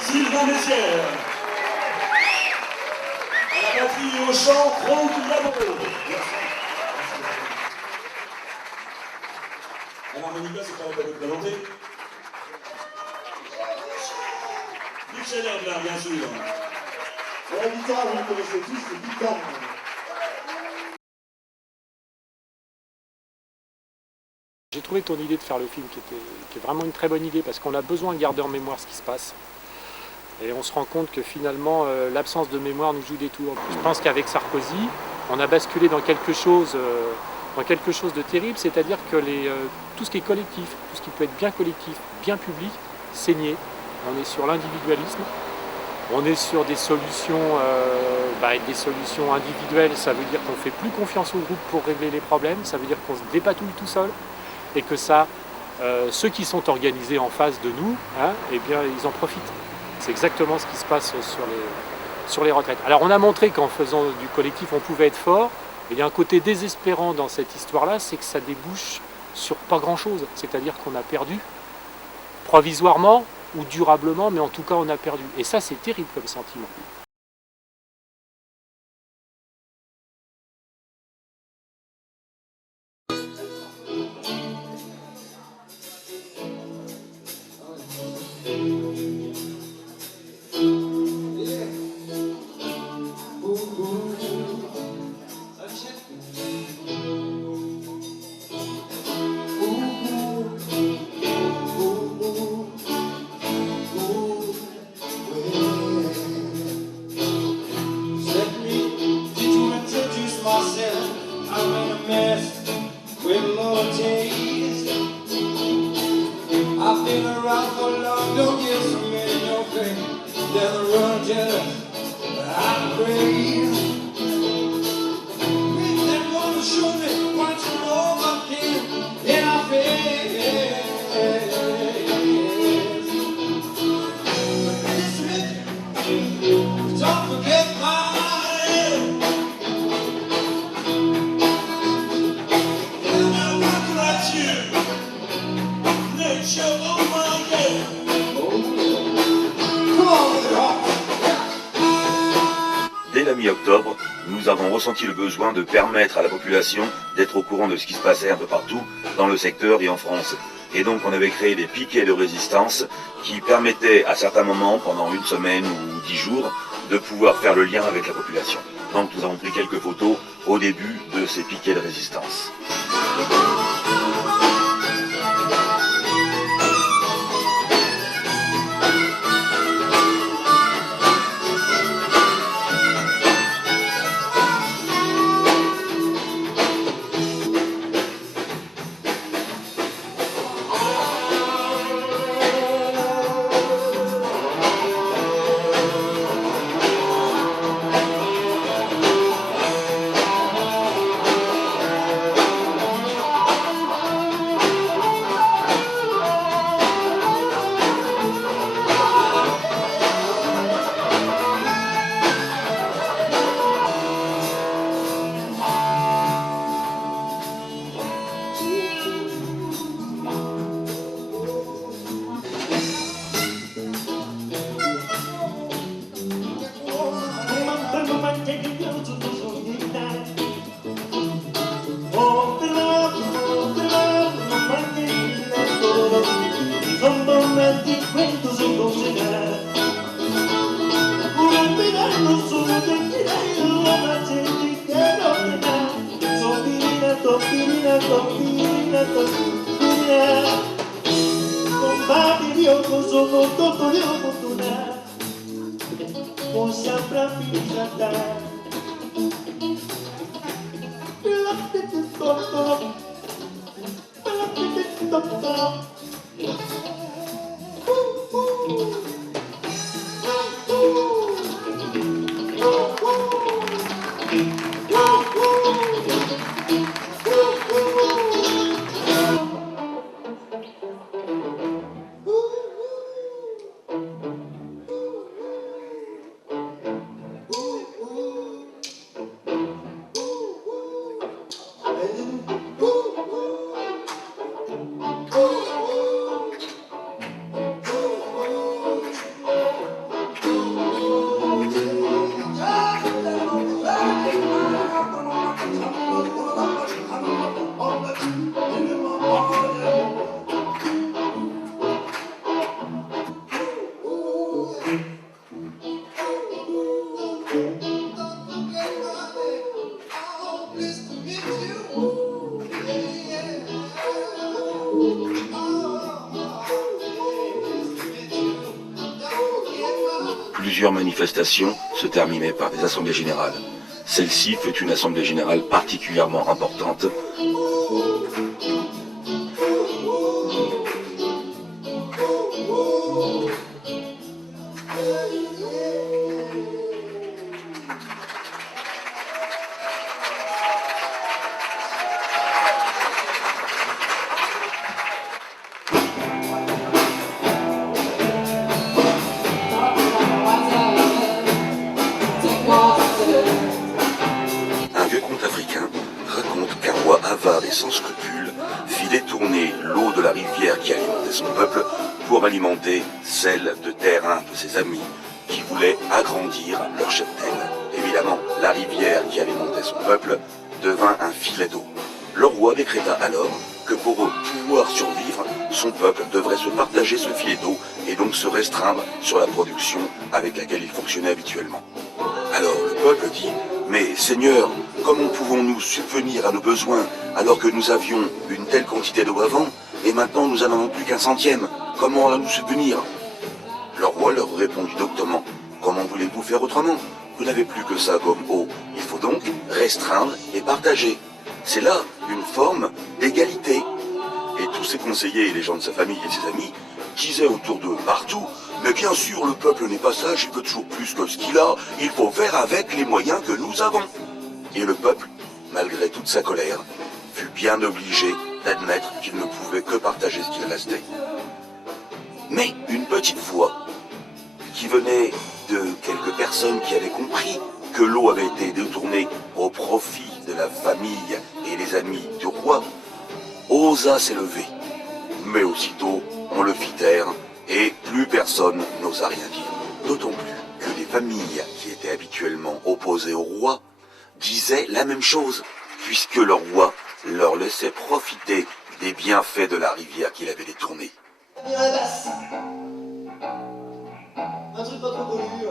Sylvain Messière. À la batterie et au chant, Franck Labro. À l'harmonica, c'est pas la peine de présenter. Michel Herblin, bien sûr. La guitare, vous le connaissez tous, c'est guitare. J'ai trouvé ton idée de faire le film qui est vraiment une très bonne idée parce qu'on a besoin de garder en mémoire ce qui se passe. Et on se rend compte que finalement l'absence de mémoire nous joue des tours. Je pense qu'avec Sarkozy, on a basculé dans quelque chose de terrible, c'est-à-dire que tout ce qui est collectif, tout ce qui peut être bien collectif, bien public, c'est nié. On est sur l'individualisme. On est sur des solutions individuelles, ça veut dire qu'on ne fait plus confiance au groupe pour régler les problèmes, ça veut dire qu'on se dépatouille tout seul et que ça, ceux qui sont organisés en face de nous, hein, eh bien, ils en profitent. C'est exactement ce qui se passe sur les retraites. Alors on a montré qu'en faisant du collectif, on pouvait être fort. Il y a un côté désespérant dans cette histoire-là, c'est que ça débouche sur pas grand-chose. C'est-à-dire qu'on a perdu provisoirement ou durablement, mais en tout cas on a perdu. Et ça, c'est terrible comme sentiment. Dès la mi-octobre, nous avons ressenti le besoin de permettre à la population d'être au courant de ce qui se passait un peu partout dans le secteur et en France. Et donc on avait créé des piquets de résistance qui permettaient à certains moments, pendant une semaine ou 10 jours, de pouvoir faire le lien avec la population. Donc nous avons pris quelques photos au début de ces piquets de résistance. Plusieurs manifestations se terminaient par des assemblées générales. Celle-ci fut une assemblée générale particulièrement importante. avare et sans scrupules, fit détourner l'eau de la rivière qui alimentait son peuple pour alimenter celle de terrain de ses amis qui voulaient agrandir leur cheptel. Évidemment, la rivière qui alimentait son peuple devint un filet d'eau. Le roi décréta alors que pour pouvoir survivre, son peuple devrait se partager ce filet d'eau et donc se restreindre sur la production avec laquelle il fonctionnait habituellement. Alors le peuple dit « Mais Seigneur, comment pouvons-nous subvenir à nos besoins alors que nous avions une telle quantité d'eau avant et maintenant nous n'en avons plus qu'un centième? Comment allons-nous subvenir ?» Le roi leur répondit doctement « Comment voulez-vous faire autrement? Vous n'avez plus que ça comme eau. Il faut donc restreindre et partager. C'est là une forme d'égalité. » Et tous ses conseillers et les gens de sa famille et ses amis disaient autour d'eux partout « Mais bien sûr, le peuple n'est pas sage, il veut toujours plus que ce qu'il a, il faut faire avec les moyens que nous avons. » Et le peuple, malgré toute sa colère, fut bien obligé d'admettre qu'il ne pouvait que partager ce qu'il restait. Mais une petite voix, qui venait de quelques personnes qui avaient compris que l'eau avait été détournée au profit de la famille et les amis du roi, osa s'élever. Mais aussitôt, on le fit taire et plus personne n'osa rien dire. D'autant plus que les familles qui étaient habituellement opposées au roi disaient la même chose, puisque le roi leur laissait profiter des bienfaits de la rivière qu'il avait détournée. Un truc pas trop connu.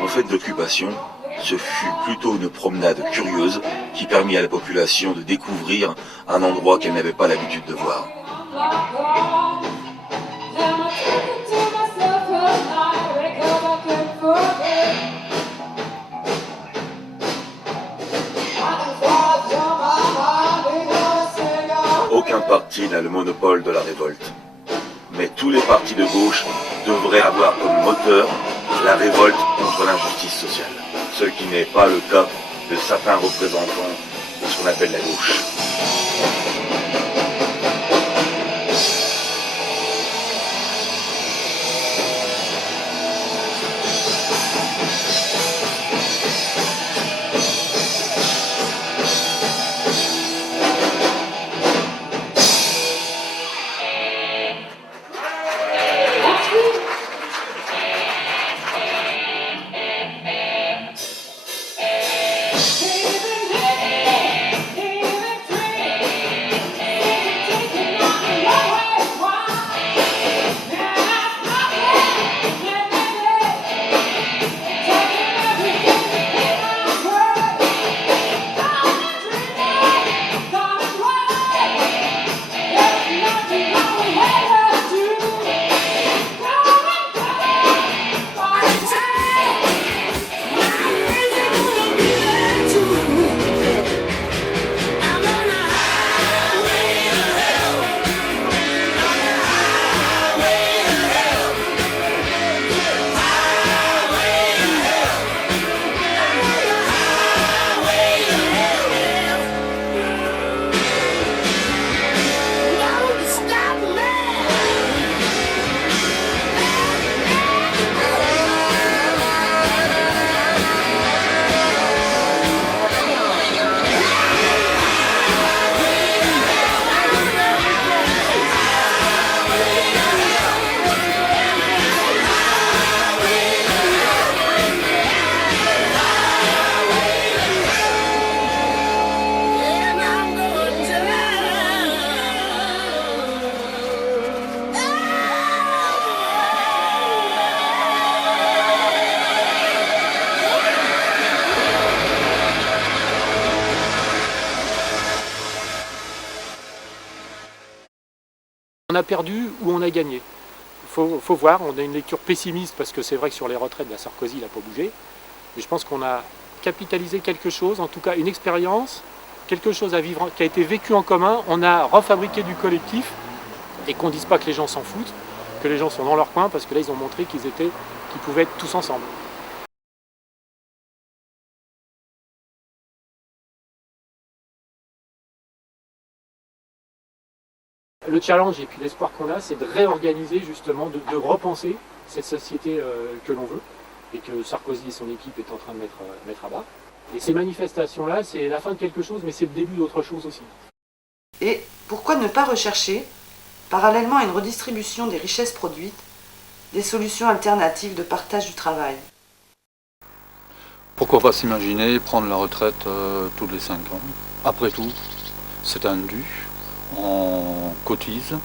En fait d'occupation, ce fut plutôt une promenade curieuse qui permit à la population de découvrir un endroit qu'elle n'avait pas l'habitude de voir. Aucun parti n'a le monopole de la révolte. Mais tous les partis de gauche devraient avoir comme moteur la révolte contre l'injustice sociale. Ce qui n'est pas le cas de certains représentants de ce qu'on appelle la gauche. On a perdu ou on a gagné. Il faut voir, on a une lecture pessimiste parce que c'est vrai que sur les retraites, Sarkozy n'a pas bougé. Mais je pense qu'on a capitalisé quelque chose, en tout cas une expérience, quelque chose à vivre, qui a été vécu en commun. On a refabriqué du collectif et qu'on ne dise pas que les gens s'en foutent, que les gens sont dans leur coin parce que là ils ont montré qu'ils pouvaient être tous ensemble. Le challenge et puis l'espoir qu'on a, c'est de réorganiser justement, de repenser cette société que l'on veut et que Sarkozy et son équipe est en train de mettre à bas. Et ces manifestations-là, c'est la fin de quelque chose, mais c'est le début d'autre chose aussi. Et pourquoi ne pas rechercher, parallèlement à une redistribution des richesses produites, des solutions alternatives de partage du travail? Pourquoi pas s'imaginer prendre la retraite tous les 5 ans? Après tout, c'est un dû, on cotise.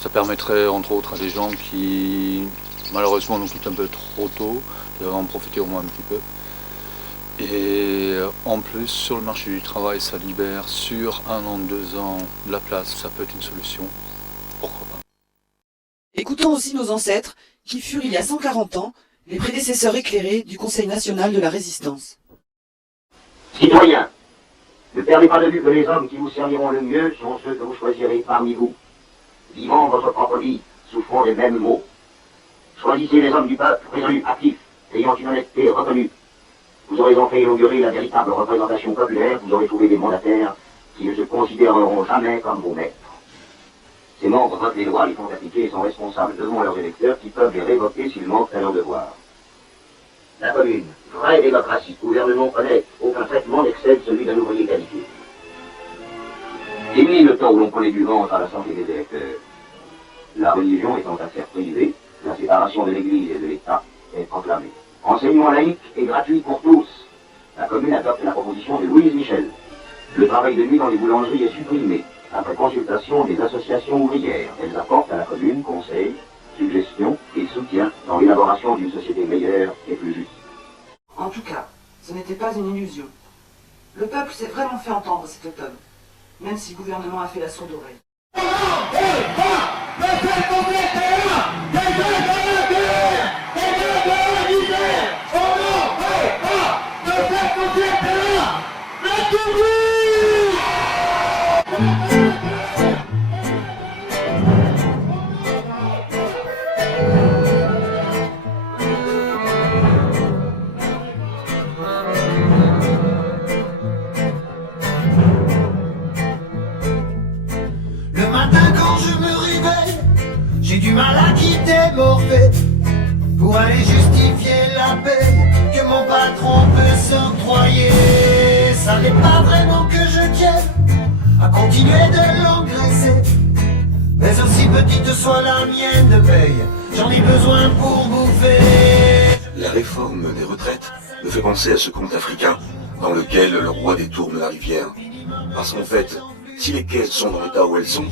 Ça permettrait entre autres à des gens qui malheureusement nous quittent un peu trop tôt, en profiter au moins un petit peu. Et en plus, sur le marché du travail, ça libère sur 1 an, 2 ans de la place. Ça peut être une solution. Pourquoi pas? Écoutons aussi nos ancêtres, qui furent il y a 140 ans, les prédécesseurs éclairés du Conseil national de la résistance. Citoyens, ne perdez pas de vue que les hommes qui vous serviront le mieux sont ceux que vous choisirez parmi vous. Vivant votre propre vie, souffrant des mêmes maux. Choisissez les hommes du peuple, résolus, actifs, ayant une honnêteté reconnue. Vous aurez enfin inauguré la véritable représentation populaire, vous aurez trouvé des mandataires qui ne se considéreront jamais comme vos maîtres. Ces membres votent les lois, les font appliquer et sont responsables devant leurs électeurs qui peuvent les révoquer s'ils manquent à leur devoir. La commune, vraie démocratie, gouvernement honnête, aucun traitement n'excède celui d'un ouvrier qualifié. Fini le temps où l'on prenait du ventre à la santé des électeurs. La religion étant affaire privée, la séparation de l'Église et de l'État est proclamée. Enseignement laïque et gratuit pour tous. La commune adopte la proposition de Louise Michel. Le travail de nuit dans les boulangeries est supprimé, après consultation des associations ouvrières. Elles apportent à la commune conseils, suggestions et soutien dans l'élaboration d'une société meilleure et plus juste. En tout cas, ce n'était pas une illusion. Le peuple s'est vraiment fait entendre cet automne, même si le gouvernement a fait la sourde oreille. Le matin quand je me réveille, j'ai du mal à quitter Morphée pour aller justifier la paix que mon patron peut s'octroyer. Ça n'est pas vraiment que je tienne à continuer de l'engraisser, mais aussi petite soit la mienne de paye, j'en ai besoin pour bouffer. La réforme des retraites me fait penser à ce conte africain dans lequel le roi détourne la rivière. Parce qu'en fait, si les caisses sont dans l'état où elles sont,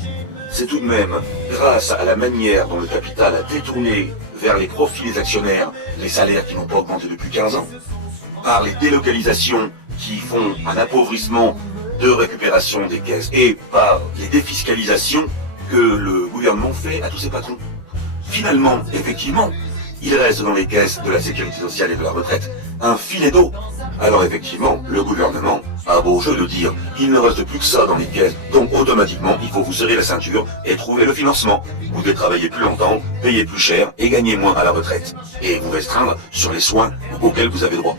c'est tout de même grâce à la manière dont le capital a détourné vers les profits des actionnaires les salaires qui n'ont pas augmenté depuis 15 ans, par les délocalisations qui font un appauvrissement de récupération des caisses et par les défiscalisations que le gouvernement fait à tous ses patrons. Finalement, effectivement, il reste dans les caisses de la sécurité sociale et de la retraite un filet d'eau. Alors effectivement, le gouvernement a beau jeu de dire il ne reste plus que ça dans les caisses, donc automatiquement il faut vous serrer la ceinture et trouver le financement. Vous devez travailler plus longtemps, payer plus cher et gagner moins à la retraite. Et vous restreindre sur les soins auxquels vous avez droit.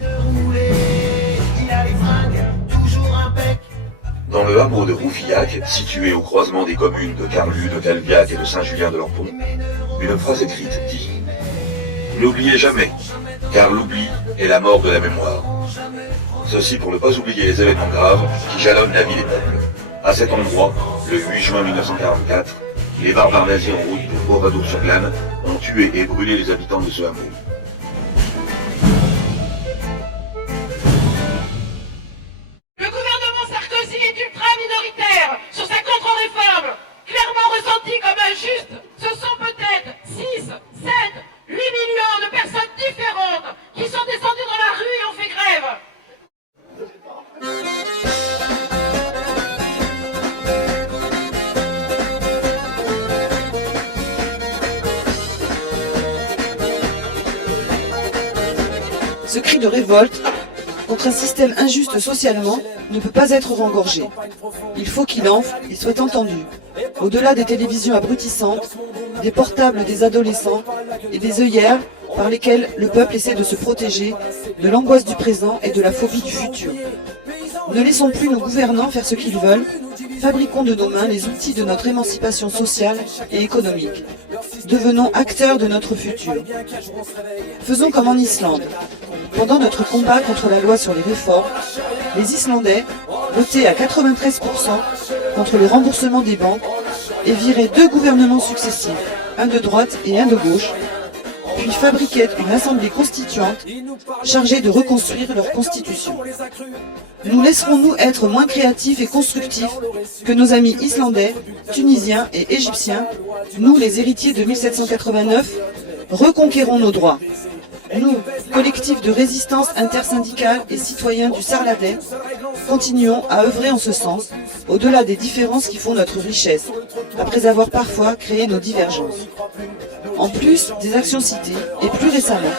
Dans le hameau de Roufillac, situé au croisement des communes de Carlu, de Calviac et de Saint-Julien-de-Lampont, une phrase écrite dit « N'oubliez jamais, car l'oubli est la mort de la mémoire. » Ceci pour ne pas oublier les événements graves qui jalonnent la vie des peuples. À cet endroit, le 8 juin 1944, les barbares nazis en route pour Bovadour-sur-Glane ont tué et brûlé les habitants de ce hameau. Le gouvernement Sarkozy est ultra minoritaire sur sa contre-réforme, clairement ressentie comme injuste. Ce sont peut-être 6, 7, 8 millions de personnes différentes qui sont descendues dans la rue et ont fait grève. Ce cri de révolte contre un système injuste socialement ne peut pas être rengorgé. Il faut qu'il enfle et soit entendu. Au-delà des télévisions abrutissantes, des portables des adolescents et des œillères par lesquelles le peuple essaie de se protéger de l'angoisse du présent et de la phobie du futur. Ne laissons plus nos gouvernants faire ce qu'ils veulent, Fabriquons de nos mains les outils de notre émancipation sociale et économique. Devenons acteurs de notre futur. Faisons comme en Islande. Pendant notre combat contre la loi sur les réformes, les Islandais votaient à 93% contre le remboursement des banques et viraient 2 gouvernements successifs, un de droite et un de gauche, puis fabriquaient une assemblée constituante chargée de reconstruire leur constitution. Nous laisserons-nous être moins créatifs et constructifs que nos amis islandais, tunisiens et égyptiens, nous les héritiers de 1789, reconquérons nos droits. Nous, collectifs de résistance intersyndicale et citoyens du Sarladais, continuons à œuvrer en ce sens, au-delà des différences qui font notre richesse, après avoir parfois créé nos divergences. En plus des actions citées, et plus récemment,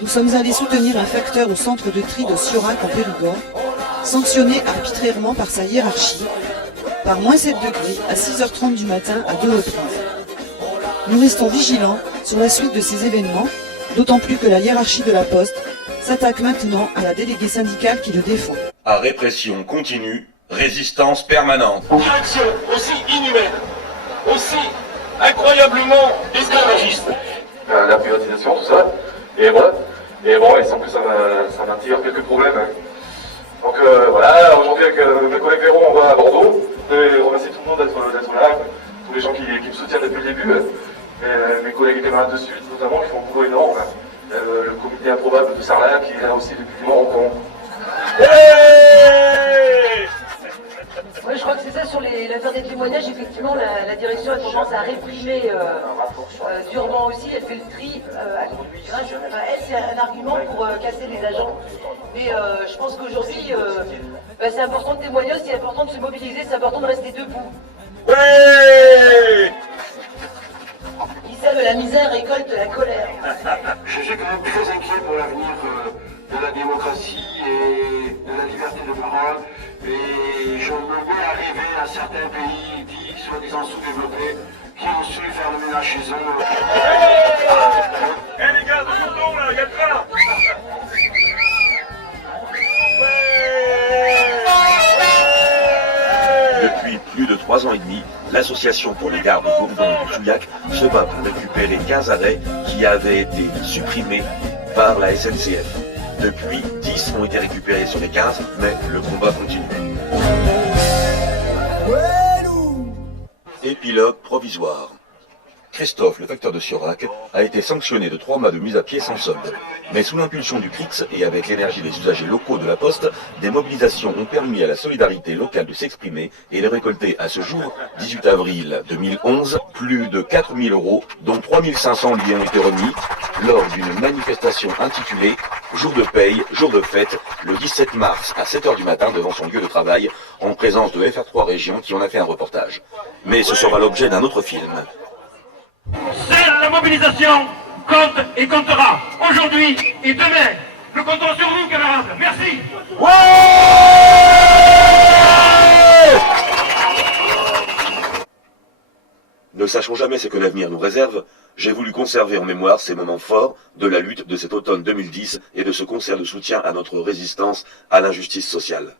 nous sommes allés soutenir un facteur au centre de tri de Siorac en Périgord, sanctionné arbitrairement par sa hiérarchie, par -7 degrés à 6h30 du matin à 2 reprises. Nous restons vigilants sur la suite de ces événements, d'autant plus que la hiérarchie de la Poste s'attaque maintenant à la déléguée syndicale qui le défend. À répression continue, résistance permanente. Direction aussi inhumaine, aussi incroyablement esclavagiste. La privatisation, tout ça, et voilà. Et bon, il semble que ça m'attire quelques problèmes. Donc voilà, aujourd'hui avec mes collègues Véron, on va à Bordeaux. Je vais remercier tout le monde d'être là, tous les gens qui me soutiennent depuis le début. Mes collègues et camarades de Sud, notamment, qui font un boulot énorme. Le comité improbable de Sarlat, qui est là aussi depuis longtemps. Oui, je crois que c'est ça, sur l'affaire des témoignages, effectivement, la direction a tendance à réprimer durement aussi, elle fait le tri. Elle, c'est un argument pour casser les agents. Mais je pense qu'aujourd'hui, c'est important de témoigner, c'est important de se mobiliser, c'est important de rester debout. Qui sème la misère récolte la colère. Je suis quand même très inquiet pour l'avenir de la démocratie et de la liberté de parole. Et je me mets à rêver à certains pays dits soi-disant sous-développés qui ont su faire le ménage chez eux. Eh les gars, de ton là, y'a le train. Depuis plus de 3 ans et demi, l'association pour les gardes Bourbon du Souillac se bat pour récupérer 15 arrêts qui avaient été supprimés par la SNCF. Depuis, 10 ont été récupérés sur les 15, mais le combat continue. Épilogue provisoire. Christophe, le facteur de Siorac, a été sanctionné de 3 mois de mise à pied sans solde. Mais sous l'impulsion du CRIX et avec l'énergie des usagers locaux de la Poste, des mobilisations ont permis à la solidarité locale de s'exprimer et de récolter à ce jour, 18 avril 2011, plus de 4 000 €, dont 3 500 lui ont été remis, lors d'une manifestation intitulée « Jour de paye, jour de fête », le 17 mars à 7h du matin devant son lieu de travail, en présence de FR3 Région qui en a fait un reportage. Mais ce sera l'objet d'un autre film. Seule la mobilisation compte et comptera aujourd'hui et demain. Nous comptons sur vous, camarades. Merci. Ne sachons jamais ce que l'avenir nous réserve, j'ai voulu conserver en mémoire ces moments forts de la lutte de cet automne 2010 et de ce concert de soutien à notre résistance à l'injustice sociale.